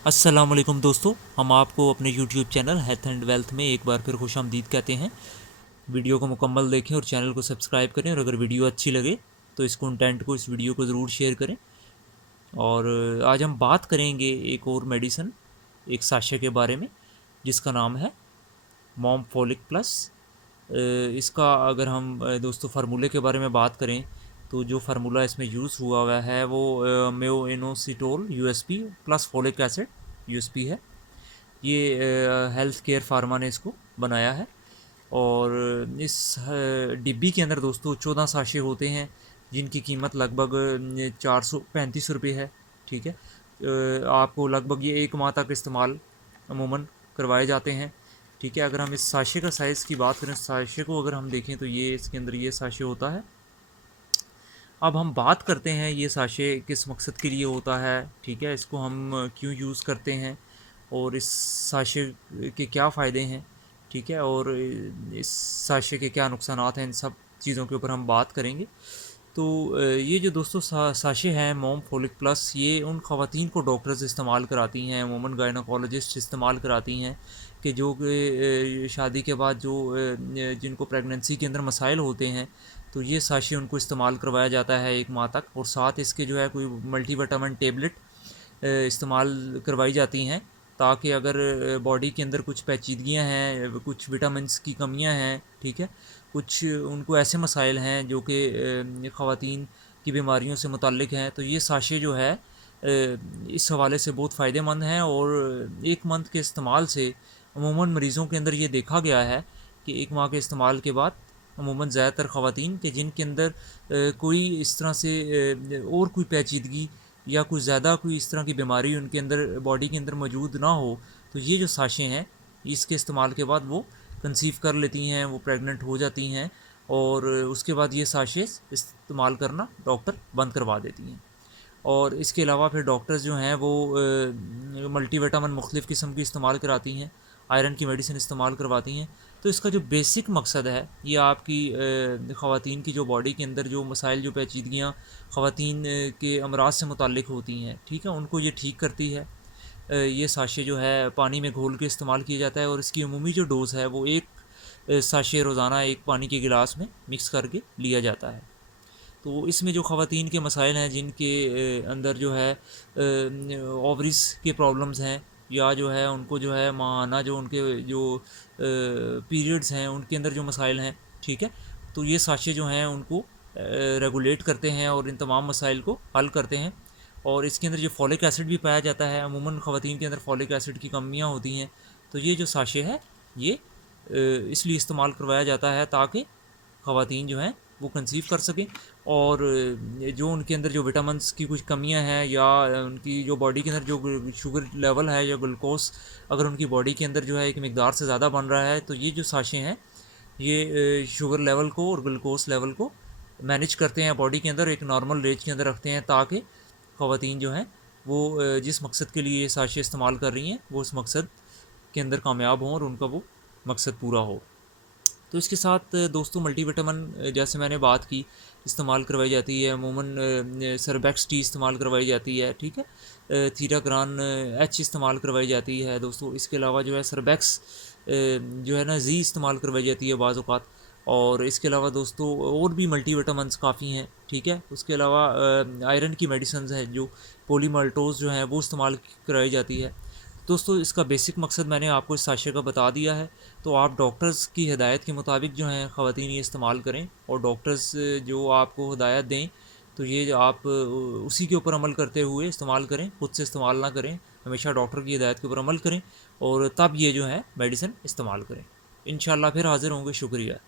अस्सलाम वालेकुम दोस्तों, हम आपको अपने YouTube channel health and wealth में एक बार फिर खुशामदीद कहते हैं। वीडियो को मुकम्मल देखें और चैनल को सब्सक्राइब करें, और अगर वीडियो अच्छी लगे तो इस कंटेंट को, इस वीडियो को ज़रूर शेयर करें। और आज हम बात करेंगे एक और मेडिसन, एक साशे के बारे में, जिसका नाम है मॉम फोलिक प्लस। इसका अगर हम दोस्तों फार्मूले के बारे में बात करें तो जो फार्मूला इसमें यूज़ हुआ है वो Mayo inositol USP plus folic acid USP है। ये हेल्थ केयर फार्मा ने इसको बनाया है। और इस डिब्बी के अंदर दोस्तों 14 साशे होते हैं, जिनकी कीमत लगभग 435 रुपये है। ठीक है, आपको लगभग ये 1 माह तक इस्तेमाल अमूमन करवाए जाते हैं। ठीक है, अगर हम इस साशे का साइज़ की बात करें, साशे को अगर हम देखें तो ये इसके अंदर ये साशे होता है। अब हम बात करते हैं ये साशे किस मकसद के लिए होता है। ठीक है, इसको हम क्यों यूज़ करते हैं और इस साशे के क्या फ़ायदे हैं। ठीक है, और इस साशे के क्या नुकसानात हैं, इन सब चीज़ों के ऊपर हम बात करेंगे। तो ये जो दोस्तों साशे हैं मॉम फोलिक प्लस, ये उन ख़वातीन को डॉक्टर्स इस्तेमाल कराती हैं, अमूमन गायनोकोलॉजिस्ट इस्तेमाल कराती हैं कि जो शादी के बाद जो जिनको प्रेगनेंसी के अंदर मसाइल होते हैं, तो ये साशे उनको इस्तेमाल करवाया जाता है 1 माह तक। और साथ इसके जो है कोई मल्टीविटामिन टेबलेट इस्तेमाल करवाई जाती हैं, ताकि अगर बॉडी के अंदर कुछ पेचीदगियाँ हैं, कुछ विटामिन्स की कमियाँ हैं, ठीक है, कुछ उनको ऐसे मसाइल हैं जो कि ख़वातीन की बीमारियों से मुतल्लिक़ हैं, तो ये साशे जो है इस हवाले से बहुत फ़ायदेमंद हैं। और 1 मंथ के इस्तेमाल से अमूमन मरीज़ों के अंदर ये देखा गया है कि 1 माह के इस्तेमाल के बाद अमूमन ज़्यादातर ख़वातीन के जिनके अंदर कोई इस तरह से और कोई पेचीदगी या कुछ ज़्यादा कोई इस तरह की बीमारी उनके अंदर बॉडी के अंदर मौजूद ना हो, तो ये जो साशें हैं इसके इस्तेमाल के बाद वो कंसीव कर लेती हैं, वो प्रेग्नेंट हो जाती हैं। और उसके बाद ये साशे इस्तेमाल करना डॉक्टर बंद करवा देती हैं। और इसके अलावा फिर डॉक्टर्स जो हैं वो मल्टीविटामिन मुख्तलिफ़ किस्म की इस्तेमाल कराती हैं, आयरन की मेडिसिन इस्तेमाल करवाती हैं। तो इसका जो बेसिक मकसद है, ये आपकी ख़वातीन की जो बॉडी के अंदर जो मसाइल, जो पेचीदगियाँ ख़वातीन के अमराज से मुताल्लिक़ होती हैं, ठीक है, उनको ये ठीक करती है। ये साशे जो है पानी में घोल के इस्तेमाल किया जाता है, और इसकी अमूमी जो डोज़ है वो एक साशे रोज़ाना एक पानी के गिलास में मिक्स करके लिया जाता है। तो इसमें जो ख़वातीन के मसाइल हैं, जिनके अंदर जो है ओवरीज़ के प्रॉब्लम्स हैं, या जो है उनको जो है माहाना जो उनके जो पीरियड्स हैं उनके अंदर जो मसाइल हैं, ठीक है, तो ये साशे जो हैं उनको रेगुलेट करते हैं और इन तमाम मसाइल को हल करते हैं। और इसके अंदर जो फॉलिक एसिड भी पाया जाता है, अमूमन ख़वातीन के अंदर फॉलिक एसिड की कमियाँ होती हैं, तो ये जो साशे है ये इसलिए इस्तेमाल करवाया जाता है ताकि ख़वातीन जो हैं वो कंसीव कर सकें। और जो उनके अंदर जो विटामिन्स की कुछ कमियां हैं, या उनकी जो बॉडी के अंदर जो शुगर लेवल है या ग्लूकोज अगर उनकी बॉडी के अंदर जो है एक मकदार से ज़्यादा बन रहा है, तो ये जो साशे हैं ये शुगर लेवल को और ग्लूकोज लेवल को मैनेज करते हैं, बॉडी के अंदर एक नॉर्मल रेंज के अंदर रखते हैं, ताकि ख़वातीन जो हैं वो जिस मकसद के लिए ये साशे इस्तेमाल कर रही हैं वो उस मकसद के अंदर कामयाब हों और उनका वो मकसद पूरा हो। तो इसके साथ दोस्तों मल्टीविटामिन जैसे मैंने बात की इस्तेमाल करवाई जाती है, अमूमन सरबैक्स टी इस्तेमाल करवाई जाती है, ठीक है, थीराग्रान एच इस्तेमाल करवाई जाती है दोस्तों। इसके अलावा जो है सरबैक्स जो है ना जी इस्तेमाल करवाई जाती है बाज़ औक़ात। और इसके अलावा दोस्तों और भी मल्टीविटामिन्स काफ़ी हैं, ठीक है। उसके अलावा आयरन की मेडिसिन हैं, जो पोलीमाल्टोज़ जो हैं वो इस्तेमाल कराई जाती है। दोस्तों इसका बेसिक मकसद मैंने आपको इस साशे का बता दिया है। तो आप डॉक्टर्स की हिदायत के मुताबिक जो हैं ख़वातीन ये इस्तेमाल करें, और डॉक्टर्स जो आपको हिदायत दें तो ये आप उसी के ऊपर अमल करते हुए इस्तेमाल करें, खुद से इस्तेमाल ना करें। हमेशा डॉक्टर की हिदायत के ऊपर अमल करें और तब ये जो है मेडिसिन इस्तेमाल करें। इंशाल्लाह फिर हाज़िर होंगे। शुक्रिया।